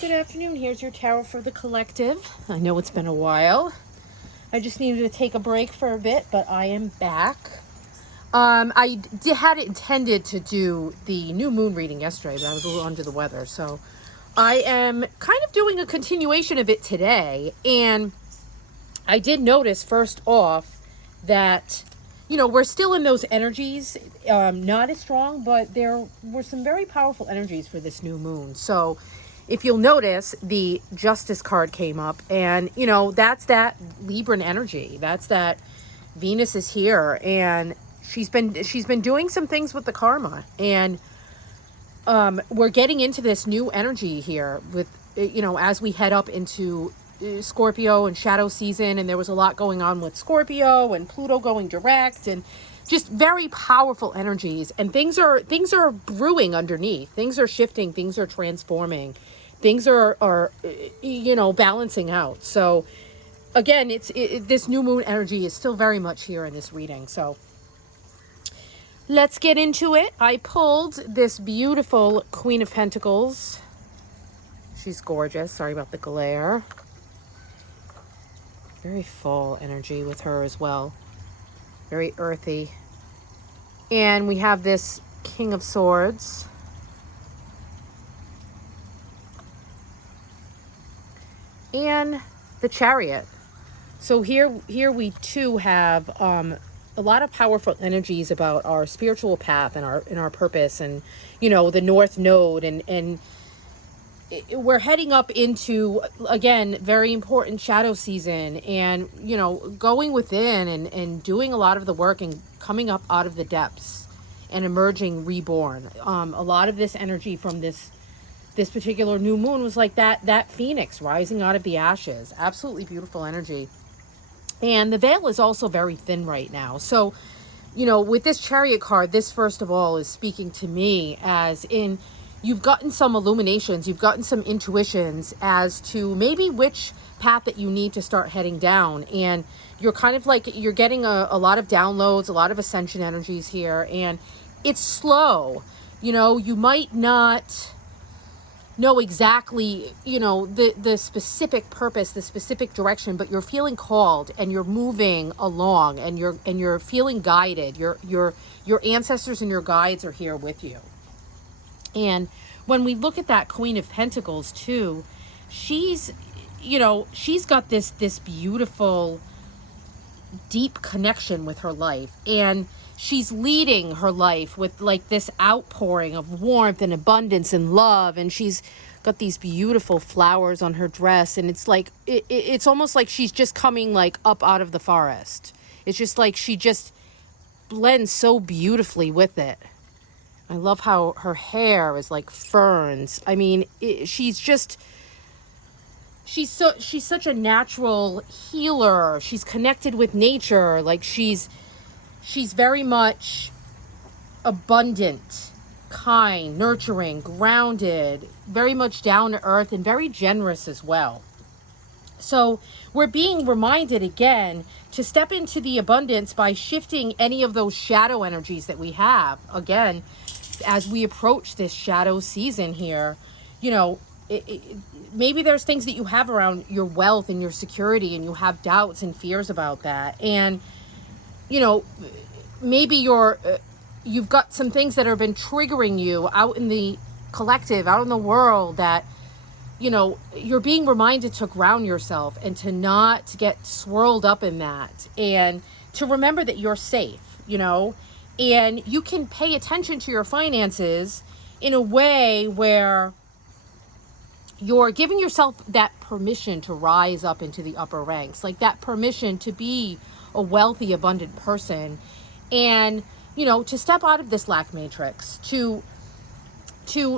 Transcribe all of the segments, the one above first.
Good afternoon. Here's your tarot for the collective. I know it's been a while. I just needed to take a break for a bit, but I am back. Had intended to do the new moon reading yesterday, but I was a little under the weather. So I am kind of doing a continuation of it today. And I did notice first off that, we're still in those energies, not as strong, but there were some very powerful energies for this new moon. So if you'll notice, the Justice card came up, and, that's that Libran energy. That's that Venus is here, and she's been doing some things with the karma, and we're getting into this new energy here with, as we head up into Scorpio and shadow season, and there was a lot going on with Scorpio and Pluto going direct, and just very powerful energies, and things are brewing underneath. Things are shifting, things are transforming, things are balancing out. So again, this new moon energy is still very much here in this reading. So let's get into it. I pulled this beautiful Queen of Pentacles. She's gorgeous. Sorry about the glare. Very full energy with her as well. Very earthy. And we have this King of Swords. And the Chariot. So here we too have a lot of powerful energies about our spiritual path and our purpose, and the North Node, and we're heading up into, again, very important shadow season, and going within and doing a lot of the work and coming up out of the depths and emerging reborn. A lot of this energy from this particular new moon was like that phoenix rising out of the ashes. Absolutely beautiful energy. And the veil is also very thin right now. So, with this Chariot card, this first of all is speaking to me as in, you've gotten some illuminations, you've gotten some intuitions as to maybe which path that you need to start heading down. And you're kind of like, you're getting a lot of downloads, a lot of ascension energies here. And it's slow. You might not know exactly, the specific purpose, the specific direction, but you're feeling called and you're moving along, and you're feeling guided. Your ancestors and your guides are here with you. And when we look at that Queen of Pentacles too, she's got this beautiful, deep connection with her life, and she's leading her life with like this outpouring of warmth and abundance and love, and she's got these beautiful flowers on her dress, and it's like it's almost like she's just coming like up out of the forest. It's just like she just blends so beautifully with it. I love how her hair is like ferns. I mean, she's such a natural healer. She's connected with nature. Like she's very much abundant, kind, nurturing, grounded, very much down to earth, and very generous as well. So we're being reminded again to step into the abundance by shifting any of those shadow energies that we have. Again, as we approach this shadow season here, maybe there's things that you have around your wealth and your security, and you have doubts and fears about that. And, maybe you've got some things that have been triggering you out in the collective, out in the world, that, you're being reminded to ground yourself and to not get swirled up in that, and to remember that you're safe, and you can pay attention to your finances in a way where you're giving yourself that permission to rise up into the upper ranks, like that permission to be a wealthy, abundant person, and, to step out of this lack matrix, to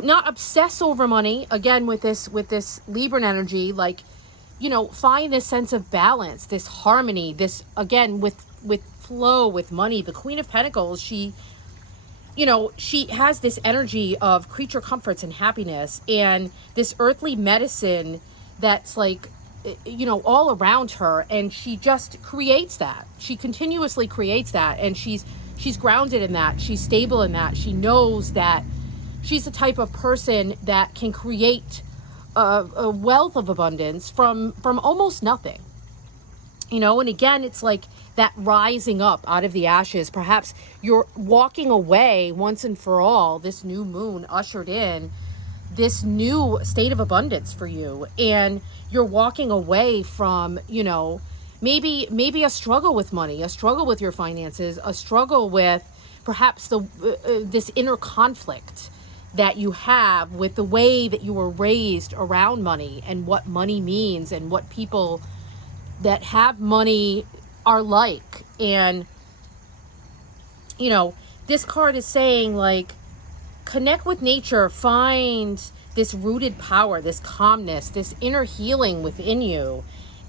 not obsess over money, again, with this Libran energy, like, find this sense of balance, this harmony, this, again, with flow with money. The Queen of Pentacles, she has this energy of creature comforts and happiness, and this earthly medicine that's like, all around her, and she just creates that. She continuously creates that, and she's grounded in that. She's stable in that. She knows that she's the type of person that can create a wealth of abundance from almost nothing. And again, it's like that rising up out of the ashes. Perhaps you're walking away once and for all. This new moon ushered in this new state of abundance for you, and you're walking away from, maybe a struggle with money, a struggle with your finances, a struggle with perhaps this inner conflict that you have with the way that you were raised around money and what money means and what people that have money are like. And this card is saying, like, connect with nature, find this rooted power, this calmness, this inner healing within you,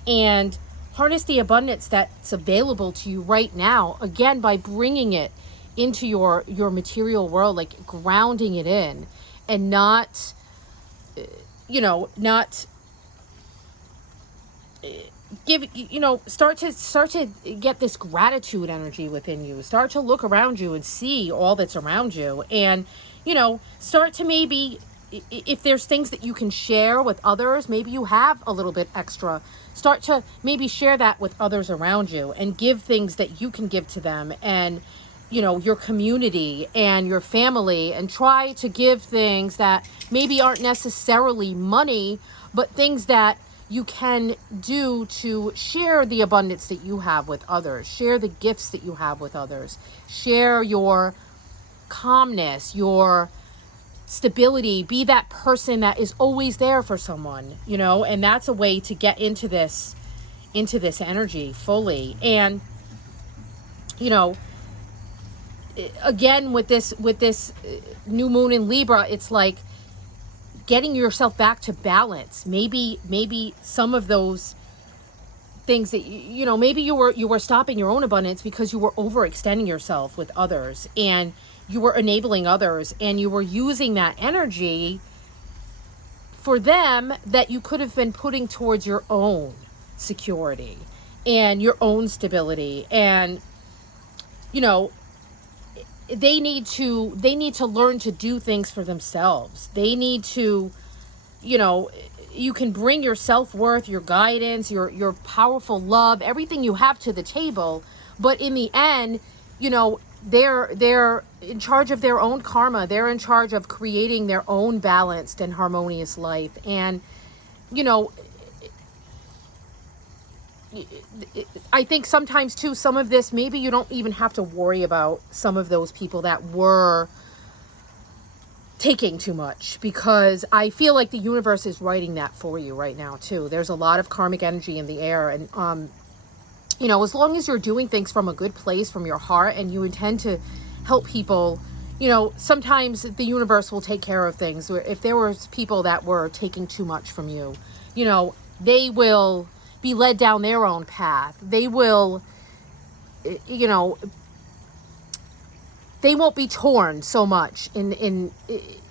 and harness the abundance that's available to you right now, again, by bringing it into your material world, like grounding it in, and not give start to get this gratitude energy within you. Start to look around you and see all that's around you, and start to, maybe if there's things that you can share with others, maybe you have a little bit extra, start to maybe share that with others around you and give things that you can give to them, and your community and your family, and try to give things that maybe aren't necessarily money, but things that you can do to share the abundance that you have with others, share the gifts that you have with others, share your calmness, your stability, be that person that is always there for someone, and that's a way to get into this energy fully. And again, with this new moon in Libra, it's like getting yourself back to balance. Maybe some of those things that maybe you were stopping your own abundance because you were overextending yourself with others, and you were enabling others, and you were using that energy for them that you could have been putting towards your own security and your own stability. And they need to learn to do things for themselves. They need to, you can bring your self-worth, your guidance, your powerful love, everything you have to the table, but in the end, they're in charge of their own karma. They're in charge of creating their own balanced and harmonious life. And I think sometimes too, some of this, maybe you don't even have to worry about some of those people that were taking too much, because I feel like the universe is writing that for you right now too. There's a lot of karmic energy in the air, and as long as you're doing things from a good place, from your heart, and you intend to help people, sometimes the universe will take care of things. If there was people that were taking too much from you, they will be led down their own path. They will, they won't be torn so much in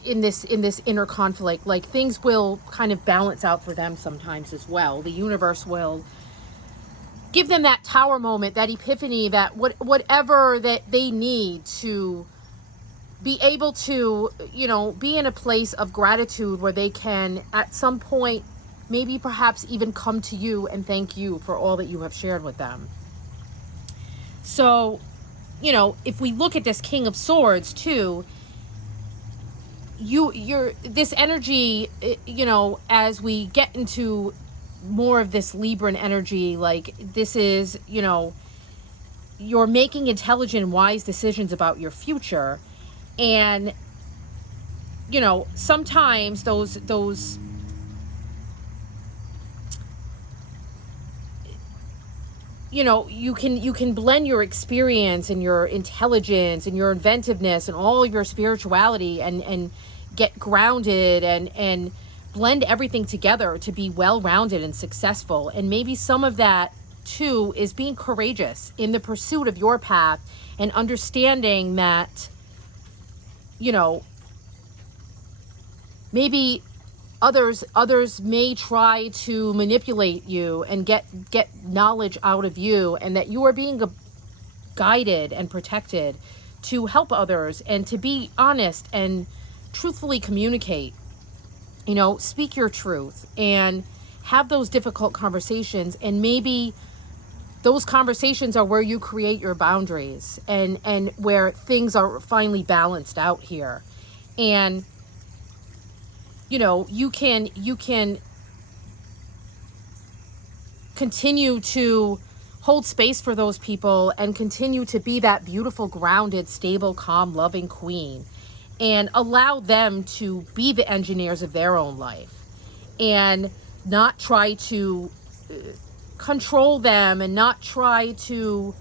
this inner conflict. Like, things will kind of balance out for them sometimes as well. The universe will give them that tower moment, that epiphany, that whatever that they need to be able to, be in a place of gratitude where they can, at some point, maybe perhaps even come to you and thank you for all that you have shared with them. So, if we look at this King of Swords too, you're this energy, as we get into more of this Libran energy, like, this is, you're making intelligent, wise decisions about your future. And, sometimes those you can blend your experience and your intelligence and your inventiveness and all your spirituality and get grounded and blend everything together to be well-rounded and successful. And maybe some of that too is being courageous in the pursuit of your path, and understanding that, maybe others may try to manipulate you and get knowledge out of you, and that you are being guided and protected to help others and to be honest and truthfully communicate. You know, speak your truth and have those difficult conversations, and maybe those conversations are where you create your boundaries, and where things are finally balanced out here. And you know, you can continue to hold space for those people and continue to be that beautiful, grounded, stable, calm, loving queen, and allow them to be the engineers of their own life, and not try to control them, and not try to,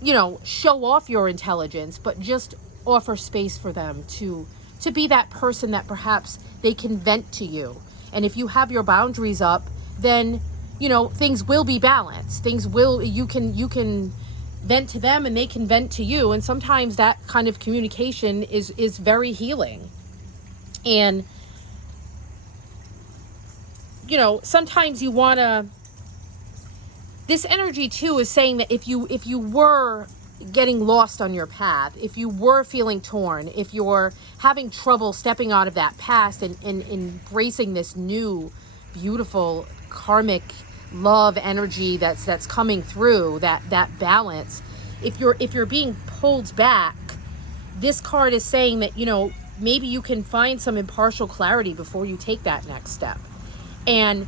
you know, show off your intelligence, but just offer space for them to be that person that perhaps they can vent to you. And if you have your boundaries up, then, you know, things will be balanced. Things will, you can vent to them and they can vent to you. And sometimes that kind of communication is very healing. And, you know, sometimes you want to, this energy too is saying that if you were getting lost on your path, if you were feeling torn, if you're having trouble stepping out of that past and embracing this new beautiful karmic love energy that's coming through, that balance, if you're being pulled back, this card is saying that, you know, maybe you can find some impartial clarity before you take that next step. And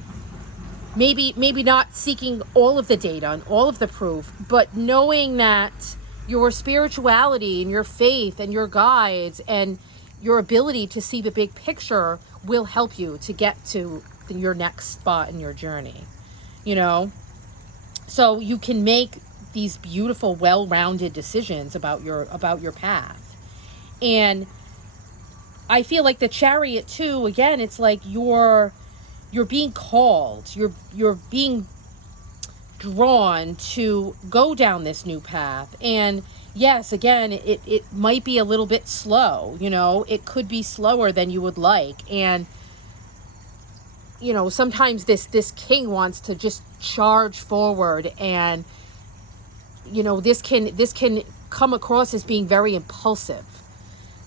maybe not seeking all of the data and all of the proof, but knowing that your spirituality and your faith and your guides and your ability to see the big picture will help you to get to your next spot in your journey, you know? So you can make these beautiful, well-rounded decisions about your path. And I feel like the Chariot too, again, it's like you're being called, you're being drawn to go down this new path. And yes, again, it might be a little bit slow, you know, it could be slower than you would like. And, you know, sometimes this king wants to just charge forward, and, you know, this can come across as being very impulsive.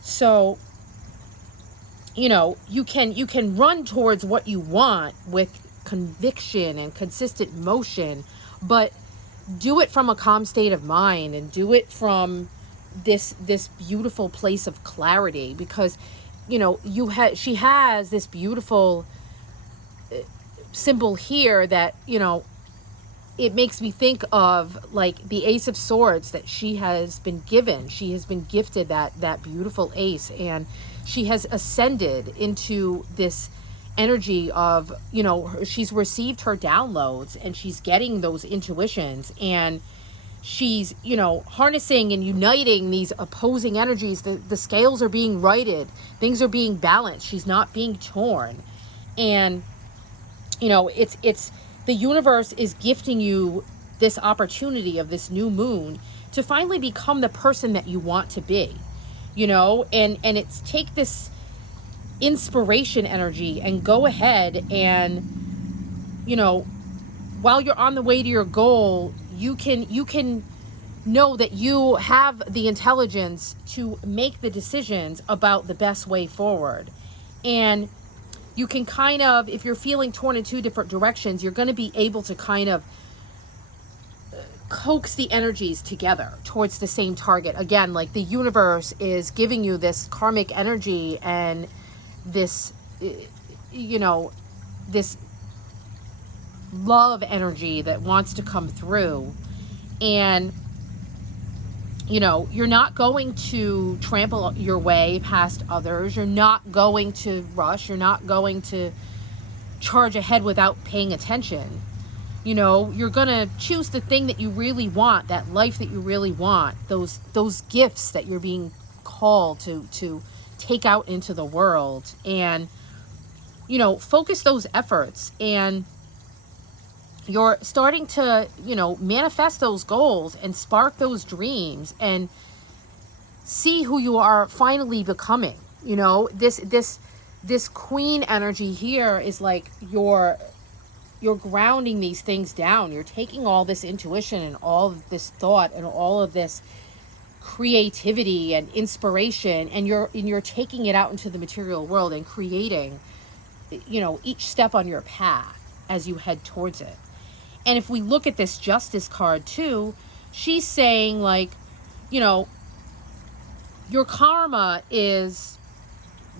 So, you know, you can run towards what you want with conviction and consistent motion, but do it from a calm state of mind, and do it from this beautiful place of clarity, because, you know, she has this beautiful symbol here that, you know, it makes me think of like the Ace of Swords that she has been given. She has been gifted that beautiful ace, and she has ascended into this energy of, you know, she's received her downloads and she's getting those intuitions, and she's, you know, harnessing and uniting these opposing energies. The scales are being righted, things are being balanced, she's not being torn. And, you know, it's the universe is gifting you this opportunity of this new moon to finally become the person that you want to be, you know. And it's take this inspiration energy and go ahead and, you know, while you're on the way to your goal, you can know that you have the intelligence to make the decisions about the best way forward. And you can kind of, if you're feeling torn in two different directions, you're going to be able to kind of coax the energies together towards the same target. Again, like the universe is giving you this karmic energy and this, you know, this love energy that wants to come through. And, you know, you're not going to trample your way past others. You're not going to rush. You're not going to charge ahead without paying attention. You know, you're going to choose the thing that you really want, that life that you really want, those gifts that you're being called to take out into the world. And, you know, focus those efforts, and you're starting to, you know, manifest those goals and spark those dreams and see who you are finally becoming. You know, this queen energy here is like you're grounding these things down. You're taking all this intuition and all of this thought and all of this creativity and inspiration, and you're taking it out into the material world and creating, each step on your path as you head towards it. And if we look at this justice card too, she's saying, like, you know, your karma is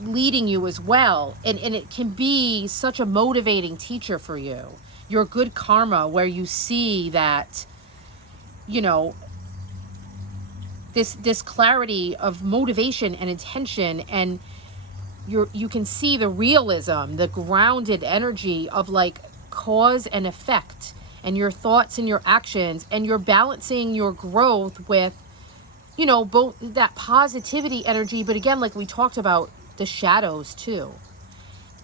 leading you as well, and it can be such a motivating teacher for you. Your good karma, where you see that, this clarity of motivation and intention, and you can see the realism, the grounded energy of like cause and effect, and your thoughts and your actions, and you're balancing your growth with, both that positivity energy, but again, like we talked about, the shadows too.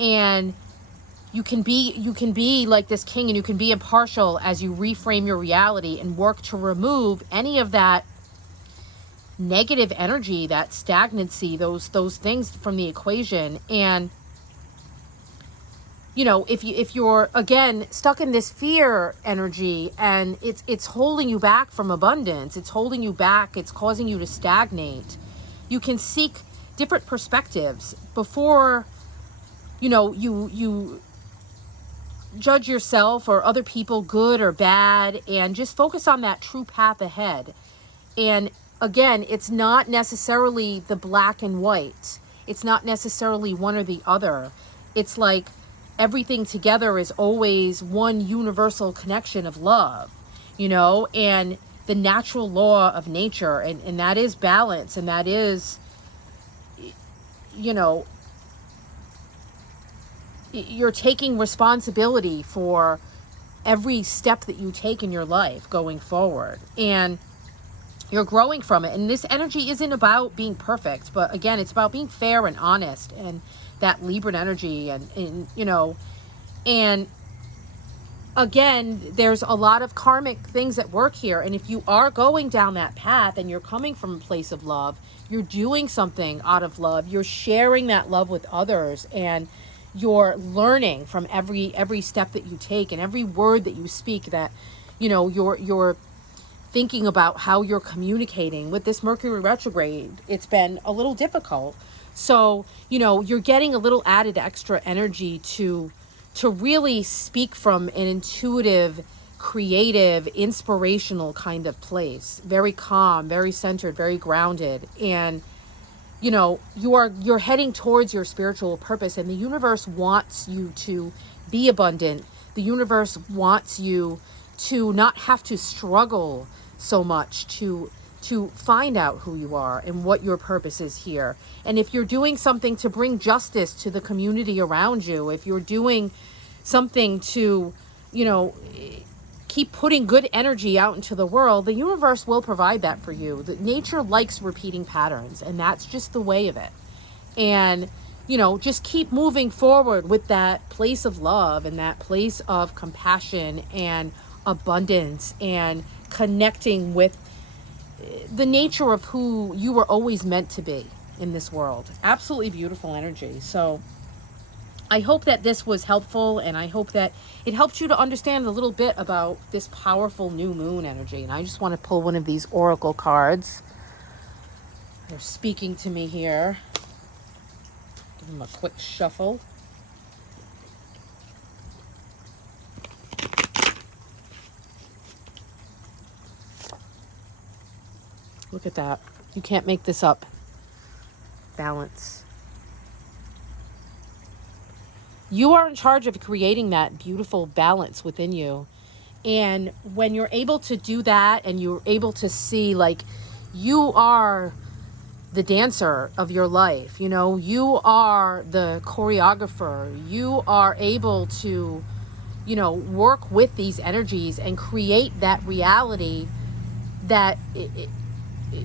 And you can be like this king, and you can be impartial as you reframe your reality and work to remove any of that negative energy, that stagnancy, those things from the equation. And if you're again stuck in this fear energy, and it's holding you back from abundance, it's holding you back, it's causing you to stagnate, you can seek different perspectives before you judge yourself or other people good or bad, and just focus on that true path ahead. And again, it's not necessarily the black and white. It's not necessarily one or the other. It's like everything together is always one universal connection of love, and the natural law of nature. And that is balance. And that is, you're taking responsibility for every step that you take in your life going forward. And you're growing from it. And this energy isn't about being perfect, but again, it's about being fair and honest, and that Libran energy. And again, there's a lot of karmic things at work here. And if you are going down that path and you're coming from a place of love, you're doing something out of love, you're sharing that love with others, and you're learning from every step that you take and every word that you speak, that, you're thinking about how you're communicating. With this Mercury retrograde, it's been a little difficult. So, you're getting a little added extra energy to really speak from an intuitive, creative, inspirational kind of place. Very calm, very centered, very grounded. And, you're heading towards your spiritual purpose, and the universe wants you to be abundant. The universe wants you to not have to struggle so much to find out who you are and what your purpose is here. And if you're doing something to bring justice to the community around you, if you're doing something to, keep putting good energy out into the world, the universe will provide that for you. The nature likes repeating patterns, and that's just the way of it. And, just keep moving forward with that place of love and that place of compassion and abundance, and connecting with the nature of who you were always meant to be in this world. Absolutely beautiful energy. So I hope that this was helpful, and I hope that it helped you to understand a little bit about this powerful new moon energy. And I just want to pull one of these oracle cards. They're speaking to me here. Give them a quick shuffle. Look at that. You can't make this up. Balance. You are in charge of creating that beautiful balance within you. And when you're able to do that, and you're able to see, like, you are the dancer of your life, you are the choreographer, you are able to, work with these energies and create that reality that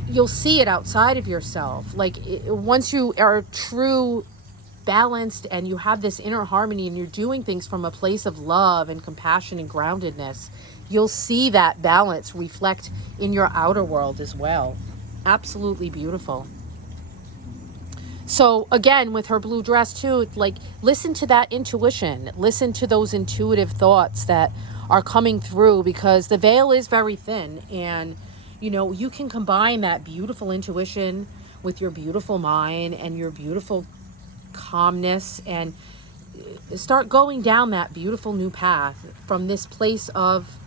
you'll see it outside of yourself. Like, once you are true balanced and you have this inner harmony, and you're doing things from a place of love and compassion and groundedness, you'll see that balance reflect in your outer world as well. Absolutely beautiful. So again, with her blue dress too, like, listen to that intuition, listen to those intuitive thoughts that are coming through, because the veil is very thin, and You know, you can combine that beautiful intuition with your beautiful mind and your beautiful calmness, and start going down that beautiful new path from this place of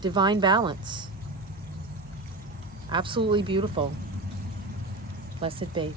divine balance. Absolutely beautiful. Blessed be.